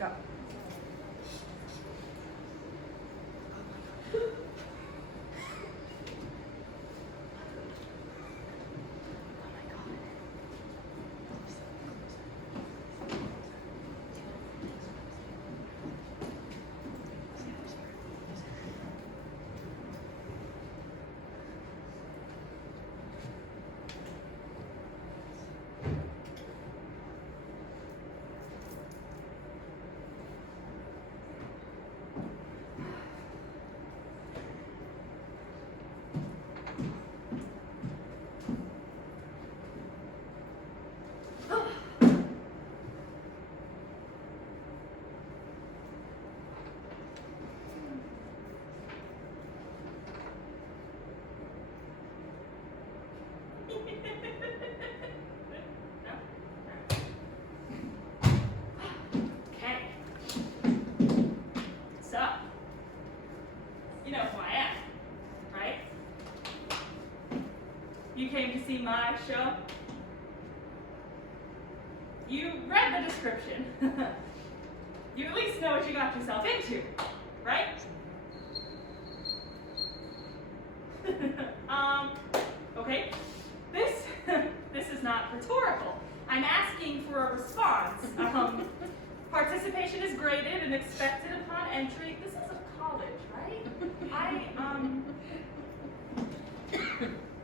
Go. Okay. So, you know who I am, right? You came to see my show. You read the description. You at least know what you got yourself into, right? Okay. This is not rhetorical. I'm asking for a response. Participation is graded and expected upon entry. This is a college, right?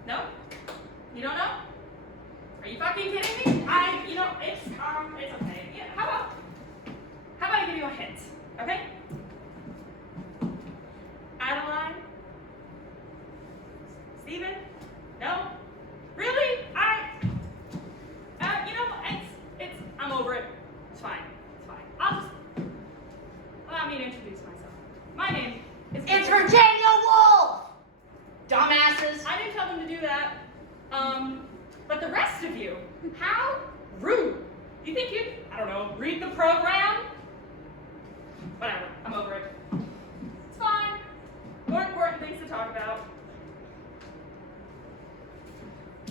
No? You don't know? Are you fucking kidding me? It's okay. Yeah, how about I give you a hint, okay? Adeline? Steven? No? Really? I'm over it. It's fine. Allow me to introduce myself. My name is... It's Virginia Woolf! Dumbasses! I didn't tell them to do that. But the rest of you, how rude. You think you'd, read the program? Whatever, I'm over it. It's fine. More important things to talk about.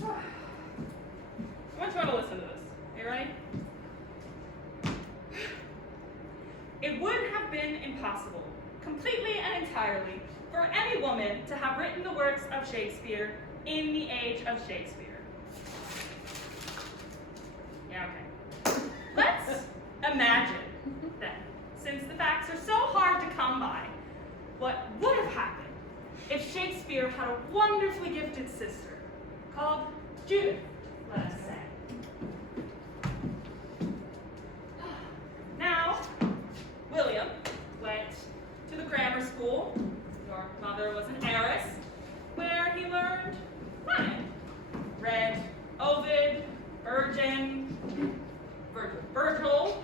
I want you all to listen to this. Are you ready? It would have been impossible, completely and entirely, for any woman to have written the works of Shakespeare in the age of Shakespeare. Yeah, okay. Let's imagine, then, since the facts are so hard to come by, what would have happened if Shakespeare had a wonderfully gifted sister called Judith, let us say. Now, William went to the grammar school. Your mother was an heiress, where he learned Latin, read Ovid, Virgil,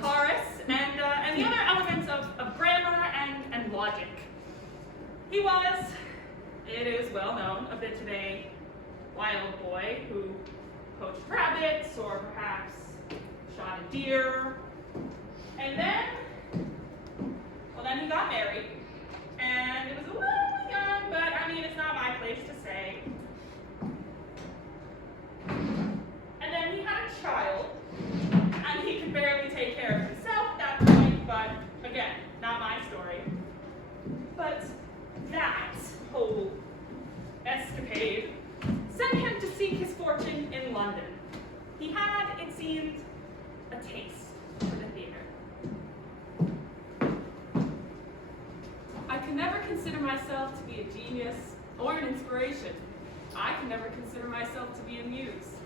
Horace, and the other elements of grammar and logic. He was, it is well known, a bit of a wild boy who poached rabbits or perhaps shot a deer. And then he got married. And it was a little young, but it's not my place to say. And then he had a child, and he could barely take care of himself at that point, but again, not my story. But that whole escapade sent him to seek his fortune in London. He had, it seemed, a taste for the theater. I can never consider myself to be a genius or an inspiration. I can never consider myself to be a muse.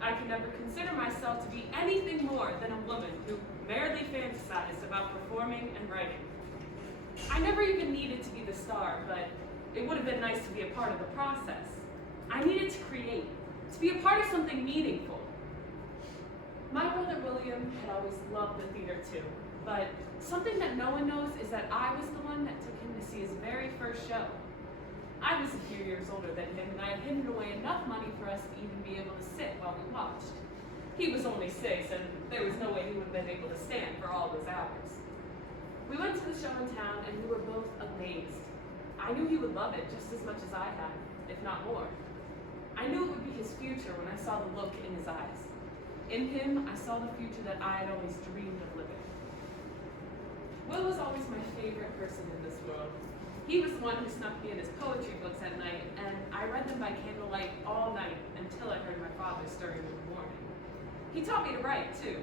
I can never consider myself to be anything more than a woman who merely fantasized about performing and writing. I never even needed to be the star, but it would have been nice to be a part of the process. I needed to create, to be a part of something meaningful. My brother William had always loved the theater too, but something that no one knows is that I was the one that took him to see his very first show. I was a few years older than him, and I had hidden away enough money for us to even be able to sit while we watched. He was only 6, and there was no way he would have been able to stand for all those hours. We went to the show in town, and we were both amazed. I knew he would love it just as much as I had, if not more. I knew it would be his future when I saw the look in his eyes. In him, I saw the future that I had always dreamed of living. Will was always my favorite person in this world. He was the one who snuck me in his poetry books at night, and I read them by candlelight all night until I heard my father stirring in the morning. He taught me to write, too.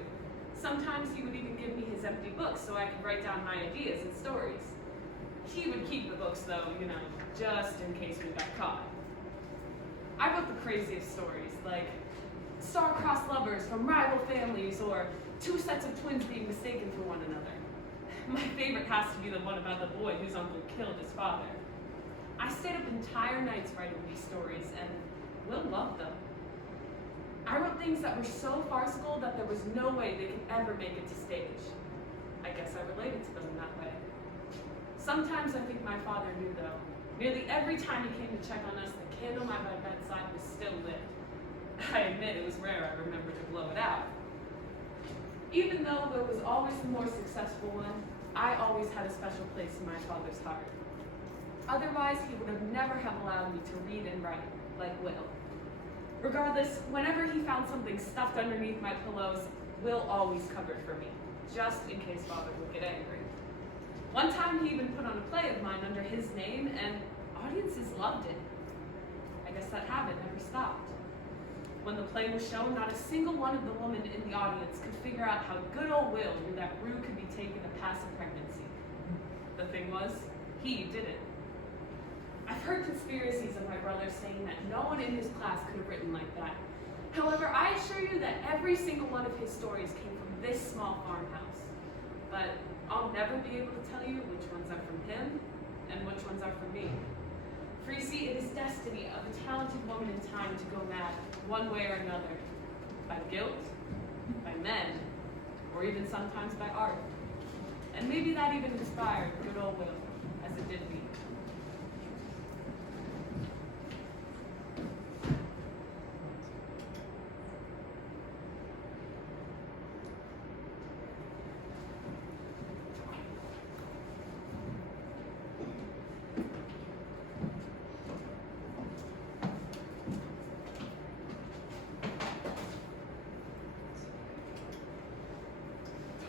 Sometimes he would even give me his empty books so I could write down my ideas and stories. He would keep the books, though, just in case we got caught. I wrote the craziest stories, like star-crossed lovers from rival families, or two sets of twins being mistaken for one another. My favorite has to be the one about the boy whose uncle killed his father. I stayed up entire nights writing these stories, and Will loved them. I wrote things that were so farcical that there was no way they could ever make it to stage. I guess I related to them in that way. Sometimes I think my father knew, though. Nearly every time he came to check on us, the candle by my bedside was still lit. I admit it was rare I remembered to blow it out. Even though Will was always the more successful one, I always had a special place in my father's heart. Otherwise, he would have never have allowed me to read and write like Will. Regardless, whenever he found something stuffed underneath my pillows, Will always covered for me, just in case father would get angry. One time he even put on a play of mine under his name, and audiences loved it. I guess that habit never stopped. When the play was shown, not a single one of the women in the audience could figure out how good old Will knew that Rue could be taken to pass a pregnancy. The thing was, he did it. I've heard conspiracies of my brother saying that no one in his class could have written like that. However, I assure you that every single one of his stories came from this small farmhouse. But I'll never be able to tell you which ones are from him and which ones are from me. For you see, it is destiny of a talented woman in time to go mad one way or another, by guilt, by men, or even sometimes by art. And maybe that even inspired good old Will, as it did me.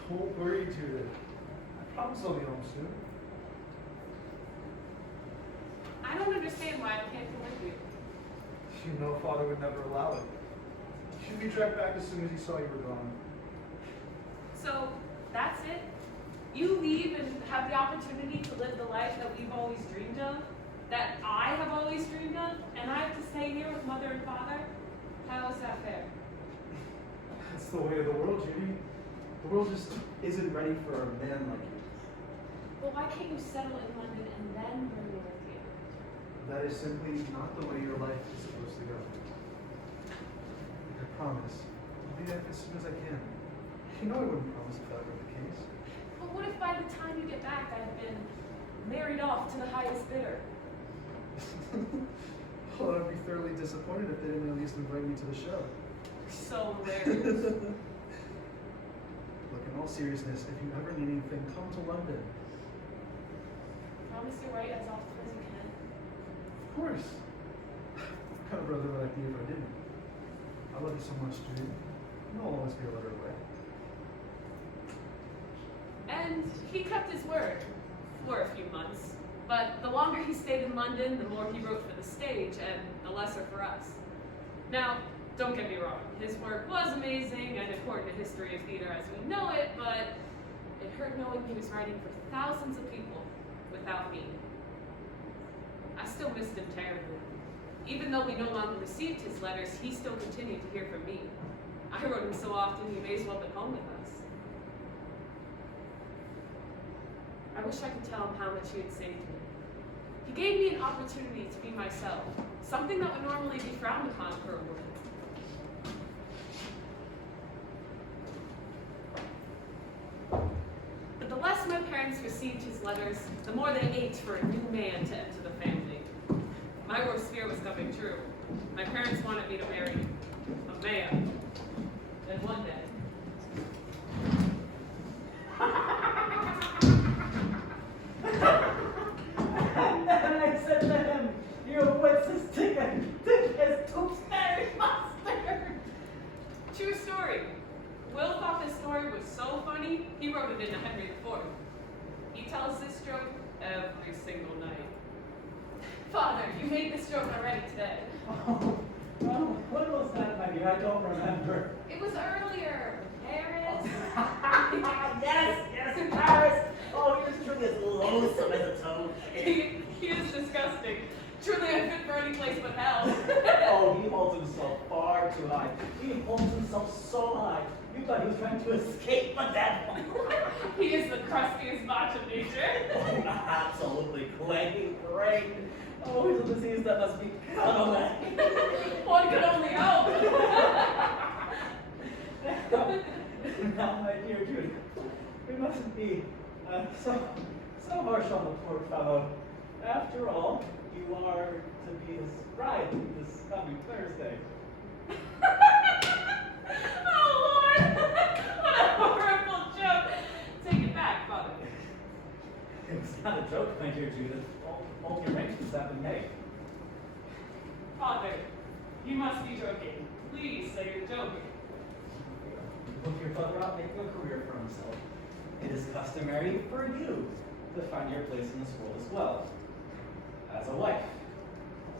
Don't worry, Judith. I promise I'll be home soon. I don't understand why I can't come with you. You know Father would never allow it. He'd be dragged back as soon as he saw you were gone. So, that's it? You leave and have the opportunity to live the life that we've always dreamed of? That I have always dreamed of? And I have to stay here with Mother and Father? How is that fair? That's the way of the world, Judy. The world just isn't ready for a man like you. Well, why can't you settle in London and then bring me with you? That is simply not the way your life is supposed to go. I promise. I'll be back as soon as I can. You know I wouldn't promise if that were the case. But what if by the time you get back I've been married off to the highest bidder? Well, I'd be thoroughly disappointed if they didn't at least invite me to the show. So hilarious. Look, in all seriousness, if you ever need anything, come to London. Promise to write as often as you can. Of course. What kind of brother would I be if I didn't? I love you so much, Judy. And I'll always be a letter away. And he kept his word for a few months. But the longer he stayed in London, the more he wrote for the stage, and the lesser for us. Now, don't get me wrong, his work was amazing and important to history of theater as we know it, but it hurt knowing he was writing for thousands of people without me. I still missed him terribly. Even though we no longer received his letters, he still continued to hear from me. I wrote him so often he may as well have been home with us. I wish I could tell him how much he had saved me. He gave me an opportunity to be myself, something that would normally be frowned upon for a woman. But the less my parents received his letters, the more they ached for a new man to enter the family. My worst fear was coming true. My parents wanted me to marry a man. Then one day, And I said to him, your wits is thick as Toothberry mustard. true story. Will thought this story was so funny, he wrote it into Henry IV. He tells this joke every single night. Father, you made this joke already today. Oh, well, when was that, my dear? I don't remember. It was earlier. Paris. Yes, Paris. Oh, you're truly as loathsome as a toad. He is disgusting. Truly unfit for any place but hell. Oh, he holds himself far too high. He holds himself so high. You thought he was trying to escape the devil. He is the crustiest botch of nature. Oh, absolutely great. Oh, he's a disease that must be cut away. One could only hope. Now, my dear Judy, we mustn't be so harsh on the poor fellow. After all, you are to be his bride this coming Thursday. Oh, Lord! What a horrible joke. Take it back, Father. It's not a joke, my dear Judith. All the arrangements have been made. Father, you must be joking. Please say you're joking. Look your brother out making a career for himself. It is customary for you to find your place in this world as well. As a wife.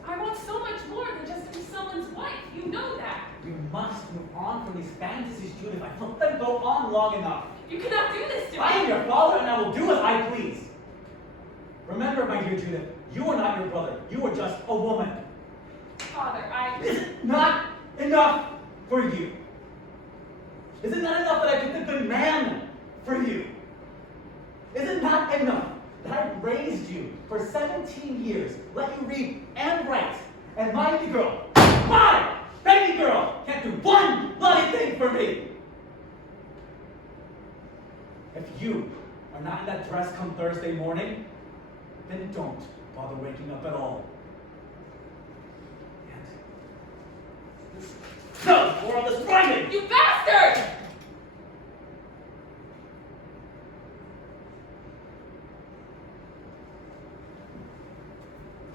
I want so much more than just to be someone's wife. You know that. You must move on from these fantasies, Judith. I've let them go on long enough. You cannot do this to me. I am your father, and I will do as I please. Remember, my dear Judith, you are not your brother. You are just a woman. Father, Is it not enough for you? Is it not enough that I picked a good man for you? Is it not enough that I raised you for 17 years, let you read and write, and my baby girl, can't do one bloody thing for me? If you are not in that dress come Thursday morning, then don't bother waking up at all. No, or all this writing! you bastard!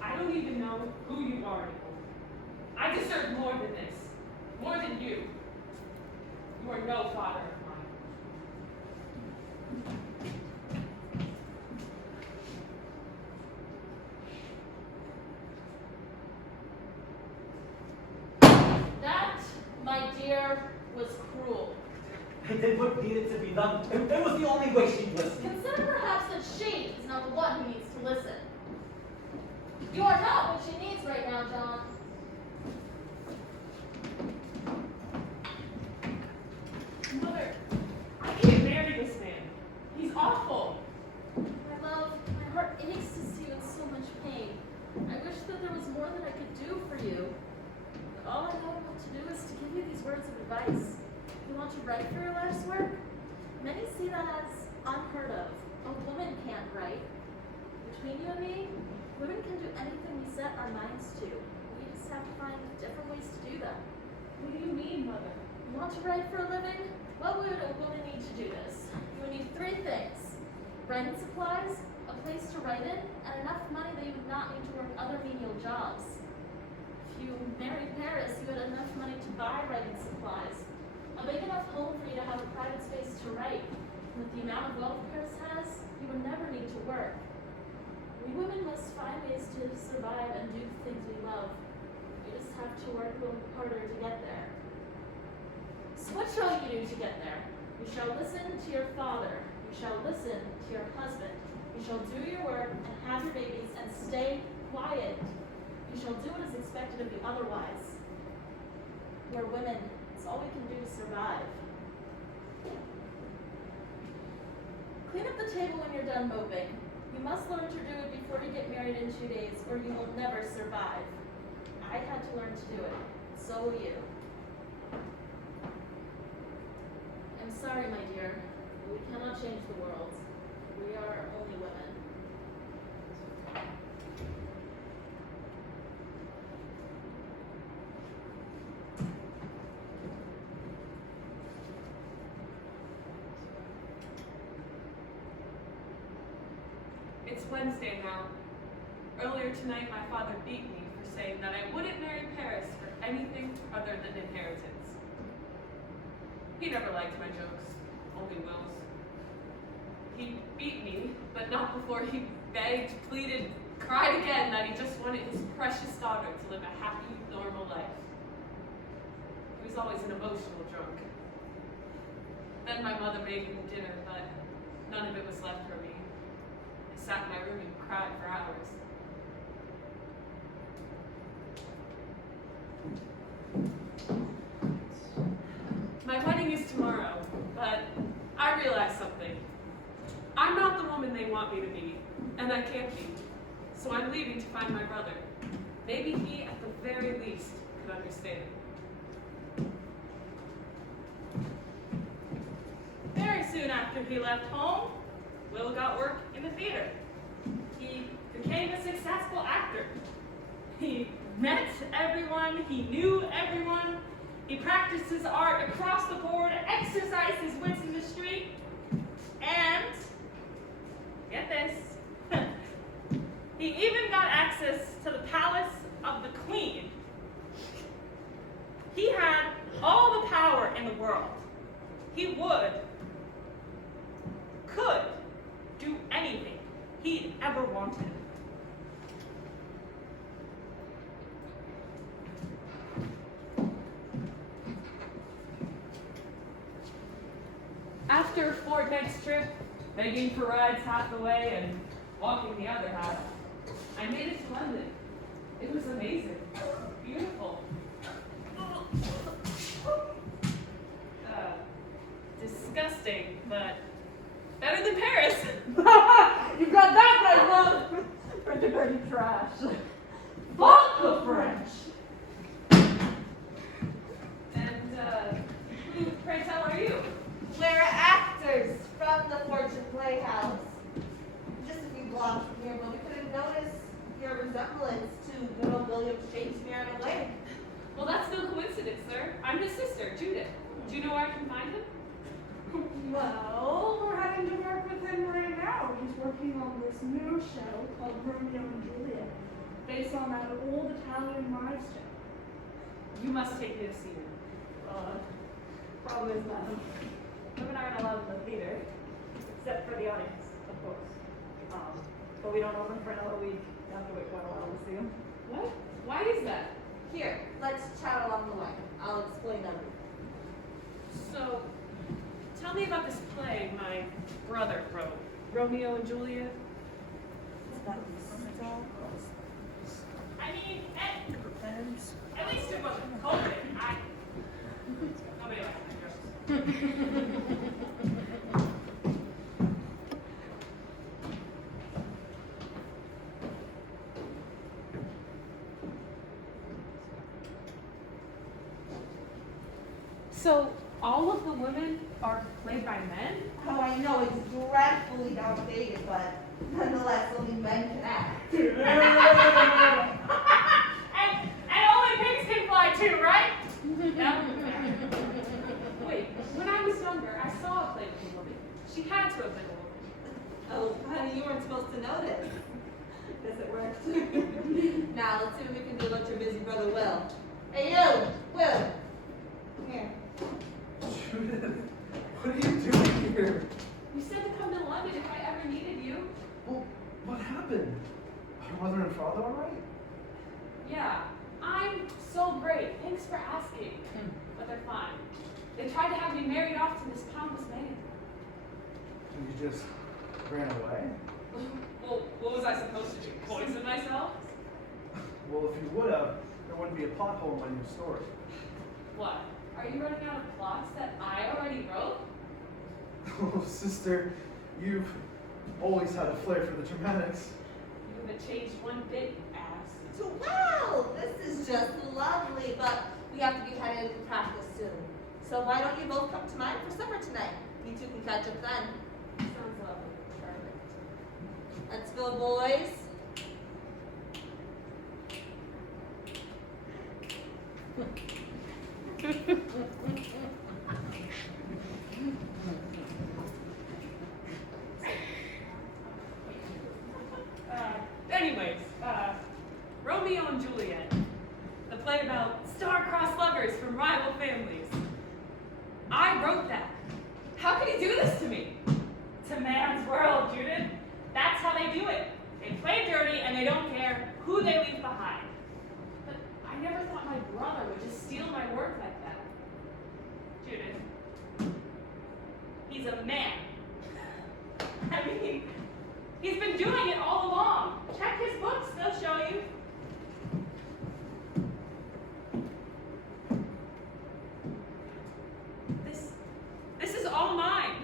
I don't even know who you are anymore. I deserve more than this. More than you. You are no father of mine. That, my dear, was cruel. I did what needed to be done. It was the only way she'd listen. Consider perhaps that she is not the one who needs to listen. You are not what she needs right now, John. Mother, I can't marry this man. He's awful. My love, my heart aches to see you in so much pain. I wish that there was more that I could do for you. But all I know what to do is to give you these words of advice. You want to write for your life's work? Many see that as unheard of. A woman can't write. Between you and me, women can do anything we set our minds to. We just have to find different ways to do them. What do you mean, Mother? You want to write for a living? What would a woman need to do this? You would need 3 things. Writing supplies, a place to write in, and enough money that you would not need to work other menial jobs. If you married Paris, you had enough money to buy writing supplies, a big enough home for you to have a private space to write. And with the amount of wealth Paris has, you would never need to work. We women must find ways to survive and do the things we love. We just have to work a little harder to get there. So what shall you do to get there? You shall listen to your father. You shall listen to your husband. You shall do your work and have your babies and stay quiet. You shall do what is expected of you otherwise. We're women. It's all we can do to survive. Clean up the table when you're done moping. You must learn to do it before you get married in 2 days, or you will never survive. I had to learn to do it. So will you. I'm sorry, my dear. We cannot change the world. We are only women. It's Wednesday now. Earlier tonight, my father beat me for saying that I wouldn't marry Paris for anything other than inheritance. He never liked my jokes, only Will's. He beat me, but but not before he begged, pleaded, cried again that he just wanted his precious daughter to live a happy, normal life. He was always an emotional drunk. Then my mother made him dinner, but none of it was left for me. I sat in my room and cried for hours. My wedding is tomorrow, but I realized something. I'm not the woman they want me to be, and I can't be. So I'm leaving to find my brother. Maybe he, at the very least, could understand. Very soon after he left home, Will got work in the theater. He became a successful actor. He met everyone, he knew everyone, he practiced his art across the board, exercised his wits in the street, and, get this, he even got access to the palace of the queen. He had all the power in the world. He could do anything he'd ever wanted. After a fortnight's trip, begging for rides half the way and walking the other half, I made it to London. It was amazing, beautiful. Disgusting, but better than Paris. You got that right, love! For the dirty trash. Fuck the French! And, who, pray tell, are you? We're actors from the Fortune Playhouse. Just a few blocks from here, but we couldn't notice your resemblance to good old William Shakespeare in a way. Well, that's no coincidence, sir. I'm his sister, Judith. Do you know where I can find him? Well, we're having to work with him right now. He's working on this new show called Romeo and Juliet, based on that old Italian wives show. You must take me to see him. Problem is, madam, women aren't allowed in the theater, except for the audience, of course. But we don't open for another week. You have to wait quite a while to see him. What? Why is that? Here, let's chat along the way. I'll explain everything. So, tell me about this play my brother wrote, Romeo and Juliet. I mean, at least it wasn't COVID. Nobody likes my dresses. So, all of the women are played by men? Oh, I know it's dreadfully outdated, but nonetheless, only men can act. and only pigs can fly too, right? Yeah. Wait, when I was younger, I saw a play with a woman. She had to have been a woman. Oh, honey, you weren't supposed to notice. Guess it worked. Now, let's see what we can do about your busy brother, Will. Hey, you! Will! Come here. Judith, what are you doing here? You said to come to London if I ever needed you. Well, what happened? Are mother and father all right? Yeah, I'm so great. Thanks for asking. But they're fine. They tried to have me married off to this pompous man. And you just ran away? Well, what was I supposed to do? Poison myself? Well, if you would have, there wouldn't be a plot hole in my new story. What? Are you running out of plots that I already wrote? Oh, sister, you've always had a flair for the dramatics. You haven't changed one bit, you ass. Wow, this is just lovely, but we have to be headed to practice soon. So why don't you both come to mine for supper tonight? You two can catch up then. Sounds lovely. Perfect. Let's go, boys. Anyways, Romeo and Juliet, the play about star-crossed lovers from rival families. I wrote that. How could he do this to me? To man's world, Judith. That mean, he's been doing it all along. Check his books, they'll show you. This is all mine.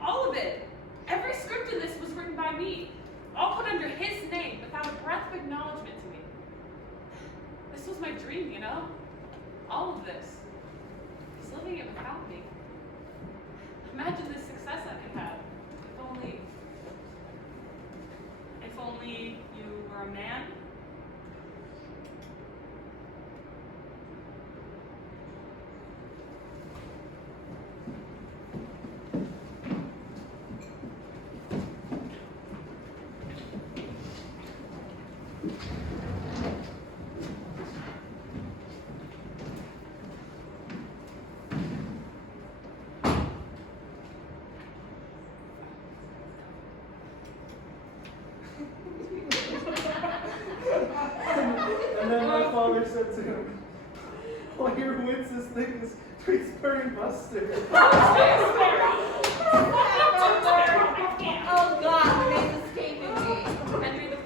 All of it. Every script in this was written by me. All put under his name without a breath of acknowledgement to me. This was my dream, you know? All of this. He's living it without me. Imagine the success I could have. If only you were a man. And then my father said to him, all your wits is thick as Shakespeare mustard. Oh God, the name's escaping me. Henry IV,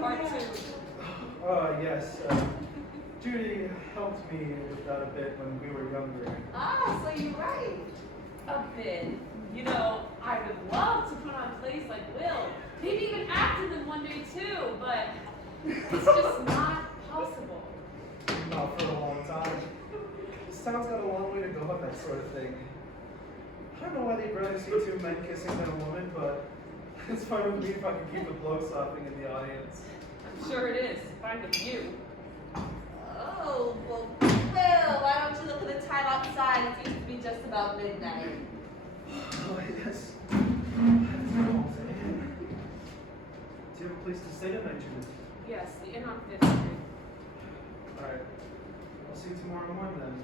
Part 2. Yes. Judy helped me with that a bit when we were younger. Ah, so you're right. A bit. You know, I would love to put on plays like Will. Maybe even act in them one day too, but it's just not possible. Not for a long time. This town's got a long way to go on that sort of thing. I don't know why they'd rather see two men kissing than a woman, but it's fine with me if I can keep the blow stopping in the audience. I'm sure it is. Fine with you. Oh, well, Will, why don't you look at the time outside? It seems to be just about midnight. Oh, yes. Do you have a place to stay tonight, Judith? Yes, the inn on 5th Street. Alright. I'll see you tomorrow morning then.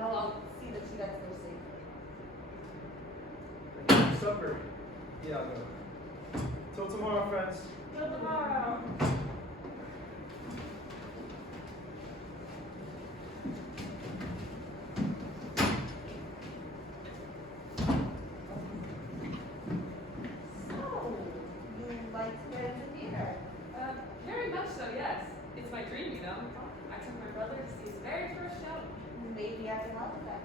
Oh, I'll see that she gets there safely. Thank you for supper. Yeah, I'll go. Till tomorrow, friends. Till tomorrow. So, you like to get into theater? Very much so, yes. It's my dream, you know. I took my brother to see his very first show. Maybe I can help with that.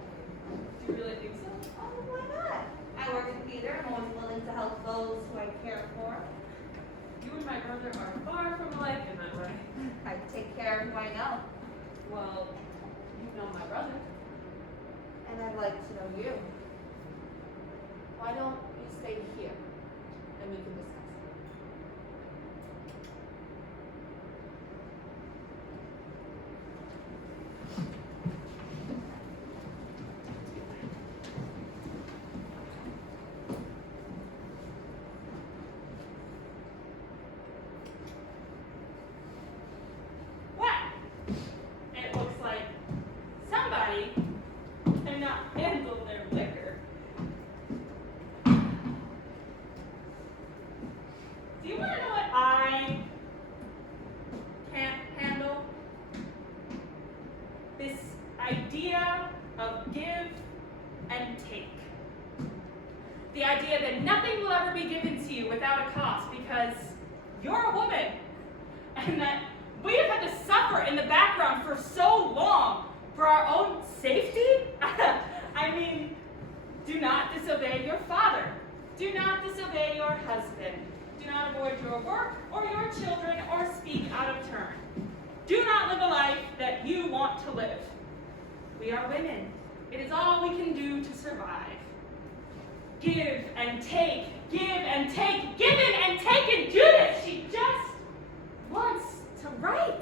Do you really think so? Oh, why not? I work in theater. I'm always willing to help those who I care for. You and my brother are far from alike in that way. I take care of who I know. Well, you know my brother. And I'd like to know you. Why don't you stay here and we can discuss it? What? It looks like somebody cannot handle their liquor. Do you want to know what I can't handle? This idea of give and take. The idea that nothing will ever be given to you without a cost because you're a woman. And that we have had to suffer in the background for so long for our own safety? I mean, do not disobey your father. Do not disobey your husband. Do not avoid your work or your children or speak out of turn. Do not live a life that you want to live. We are women. It is all we can do to survive. Give and take, give and take, given and taken. Judith, she just wants to write.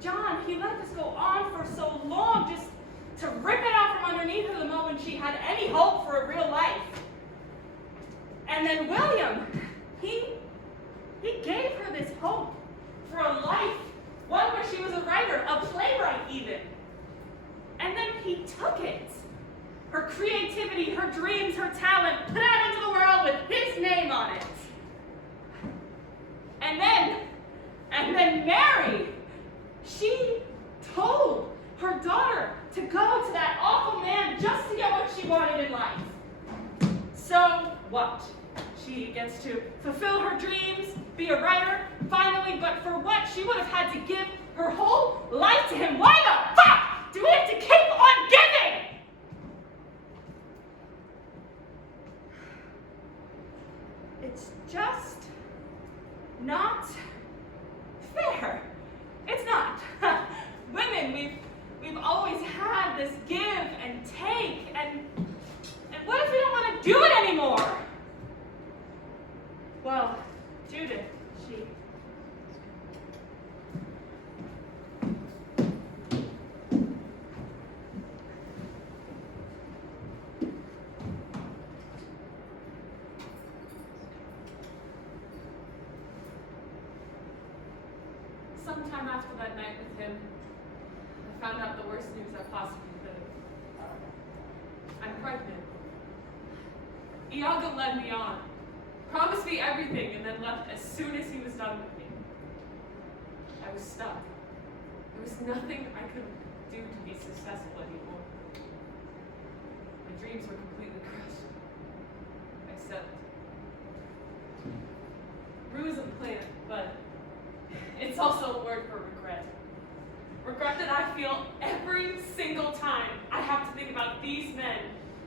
John, he let this go on for so long, just to rip it out from underneath her the moment she had any hope for a real life. And then William, he gave her this hope for a life, one where she was a writer, a playwright even. And then he took it. Her creativity, her dreams, her talent, put out into the world with his name on it. And then Mary, she told her daughter to go to that awful man just to get what she wanted in life. So what? She gets to fulfill her dreams, be a writer, finally, but for what? She would have had to give her whole life to him. Why the fuck do we have to keep on giving? It's just not fair. It's not. Women, we've always had this give and take, and what if we don't want to do it anymore? Well, Judith, she sometime after that night with him, I found out the worst news I possibly could have. I'm pregnant. Iago led me on, promised me everything, and then left as soon as he was done with me. I was stuck. There was nothing I could do to be successful anymore. My dreams were completely crushed. Except, rue is a plant, but it's also a word for regret. Regret that I feel every single time I have to think about these men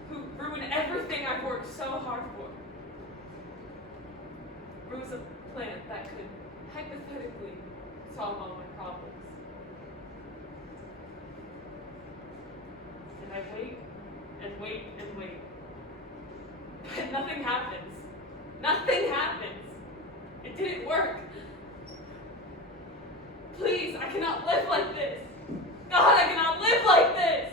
who ruin everything I've worked so hard for. Rue is a plant that could hypothetically solve all my problems. And I wait and wait and wait. But nothing happens. Nothing happens. It didn't work. Please, I cannot live like this. God, I cannot live like this.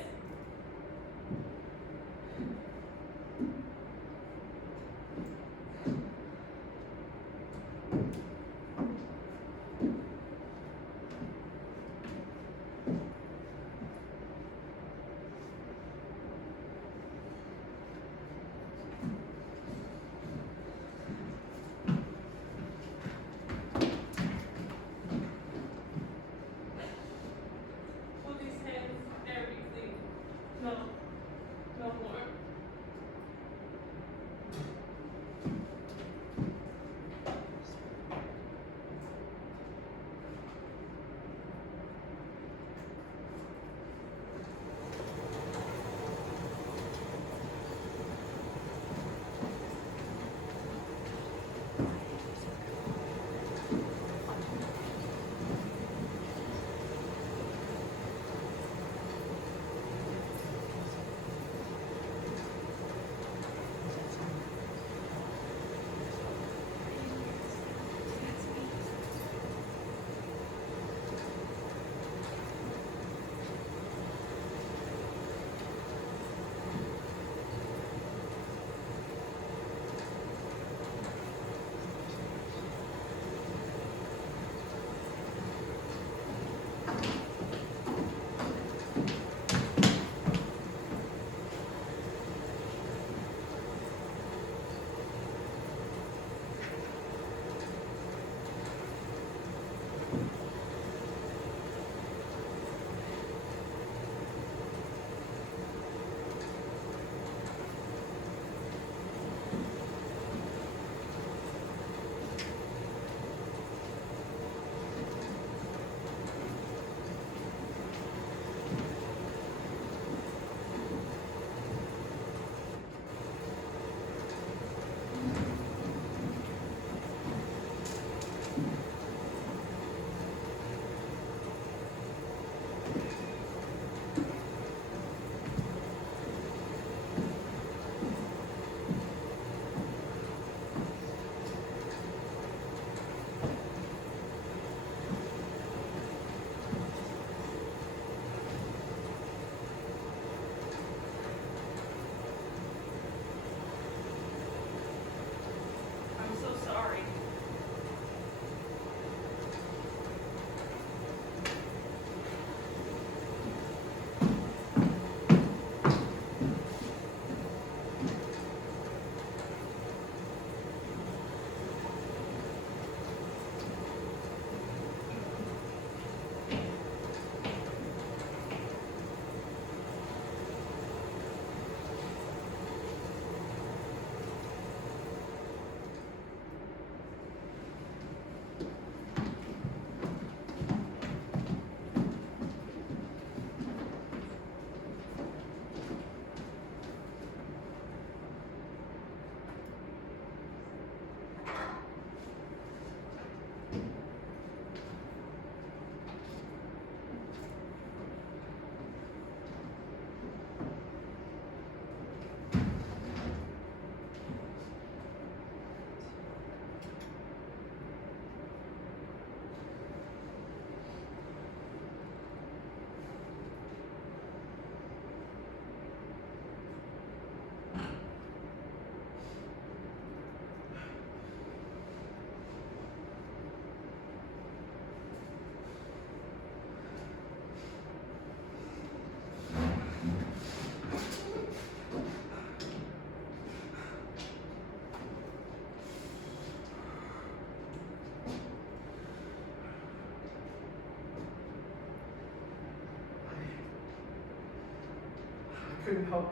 couldn't help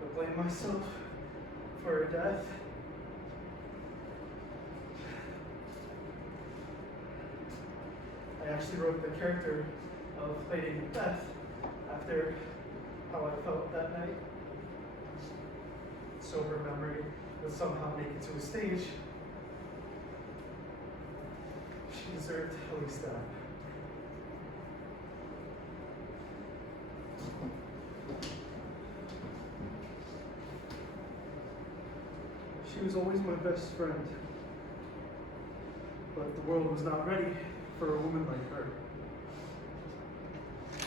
but blame myself for her death. I actually wrote the character of Lady Macbeth after how I felt that night. Sober memory would somehow make it to a stage. She deserved at least that. She was always my best friend, but the world was not ready for a woman like her.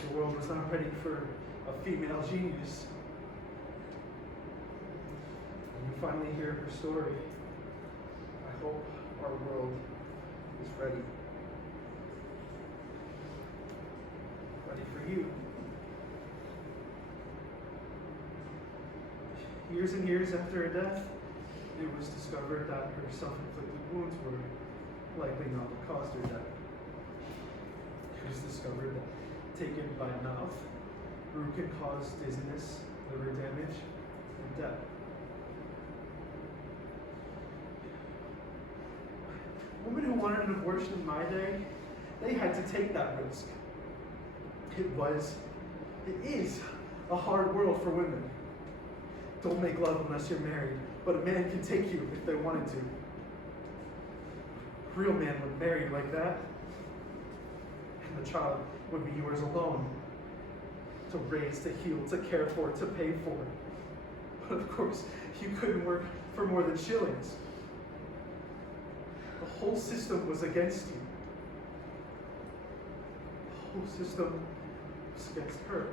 The world was not ready for a female genius. When you finally hear her story, I hope our world is ready. Ready for you. Years and years after her death, it was discovered that her self-inflicted wounds were likely not what caused her death. It was discovered that taken by mouth, brew can cause dizziness, liver damage, and death. Women who wanted an abortion in my day, they had to take that risk. It is a hard world for women. Don't make love unless you're married, but a man can take you if they wanted to. A real man would marry you like that, and the child would be yours alone, to raise, to heal, to care for, to pay for. But of course, you couldn't work for more than shillings. The whole system was against you. The whole system was against her.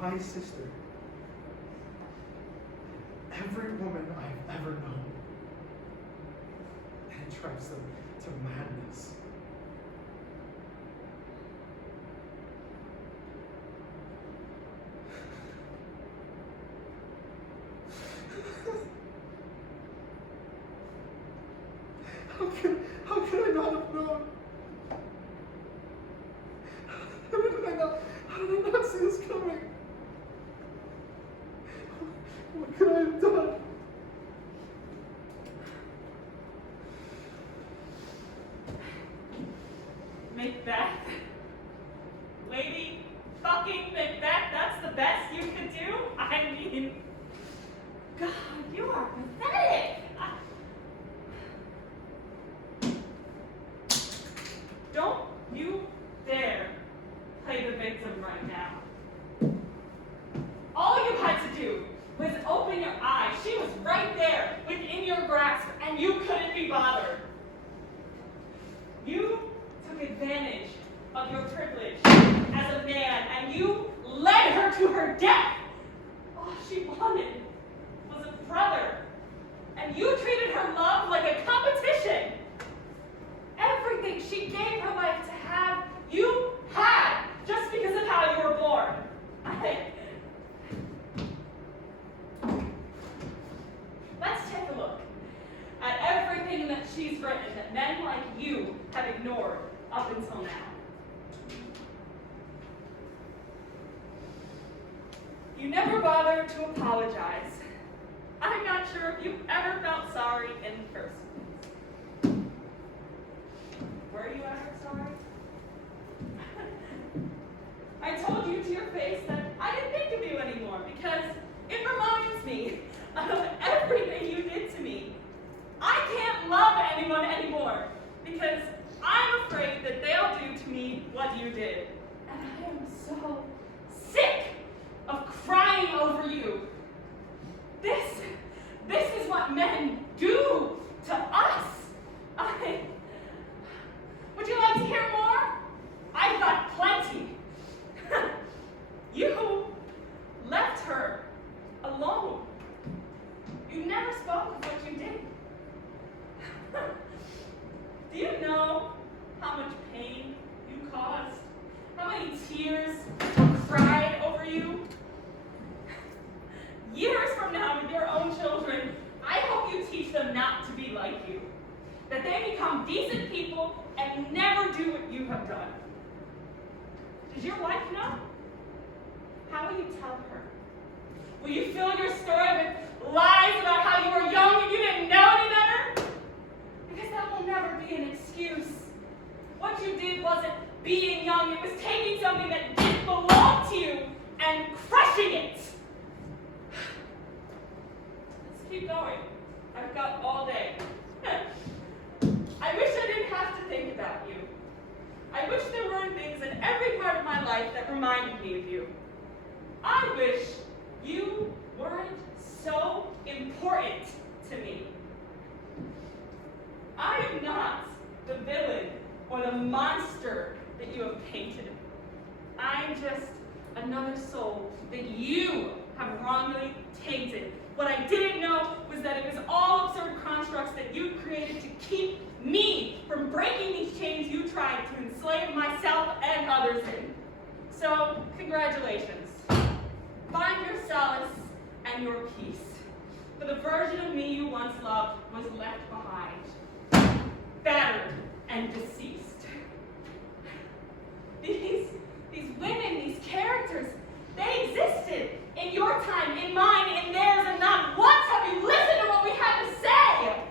My sister. Every woman I've ever known. And it drives them to madness. How could I not have known? How did I not see this coming? What could I have done? Macbeth? Lady fucking Macbeth, that's the best you could do? I mean, God, you are pathetic. Don't you dare play the victim right now. All you had to do was open your eyes. She was right there within your grasp, and you couldn't be bothered. You took advantage of your privilege as a man, and you led her to her death. All she wanted was a brother, and you treated her love like a competition. Everything she gave her life to have, you had, just because of how you were born. Let's take a look at everything that she's written that men like you have ignored up until now. You never bothered to apologize. I'm not sure if you ever felt sorry in the first place. Were you ever sorry? I told you to your face that I didn't think of you anymore because it reminds me of everything you did to me. I can't love anyone anymore because I'm afraid that they'll do to me what you did. And I am so sick of crying over you. This is what men do to us. Would you like to hear more? I've got plenty. You left her alone. You never spoke of what you did. Do you know how much pain you caused? How many tears were cried over you? Years from now, with your own children, I hope you teach them not to be like you. That they become decent people and never do what you have done. Does your wife know? How will you tell her? Will you fill your story with lies about how you were young and you didn't know any better? Because that will never be an excuse. What you did wasn't being young, it was taking something that didn't belong to you and crushing it. Let's keep going. I've got all day. I wish I didn't have to think about you. I wish there weren't things in every part of my life that reminded me of you. I wish you weren't so important to me. I am not the villain or the monster that you have painted. I'm just another soul that you have wrongly tainted. What I didn't know was that it was all absurd constructs that you created to keep me from breaking these chains you tried to enslave myself and others in. So, congratulations. Find your solace and your peace. For the version of me you once loved was left behind, battered and deceased. These women, these characters, they existed in your time, in mine, in theirs, and not once have you listened to what we had to say.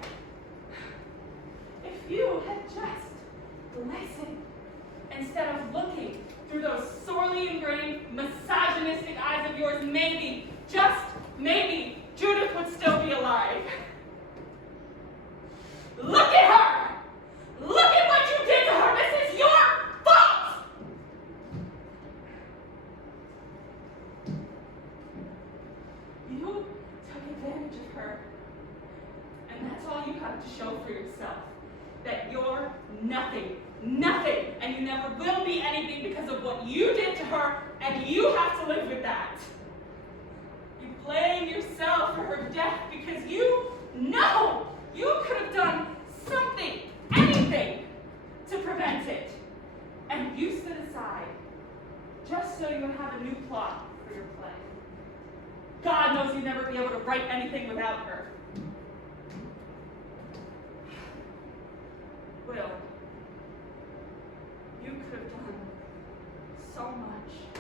If you had just listened instead of looking through those sorely ingrained, misogynistic eyes of yours, maybe, just maybe, Judith would still be alive. Look at her! Look at what you did to her! This is your fault! You took advantage of her. And that's all you have to show for yourself. That you're nothing. Nothing. And you never will be anything because of what you did to her, and you have to live with that. You blame yourself for her death because you know you could have done something, anything, to prevent it. And you stood aside just so you would have a new plot for your play. God knows you'd never be able to write anything without her. Will, you could have done so much.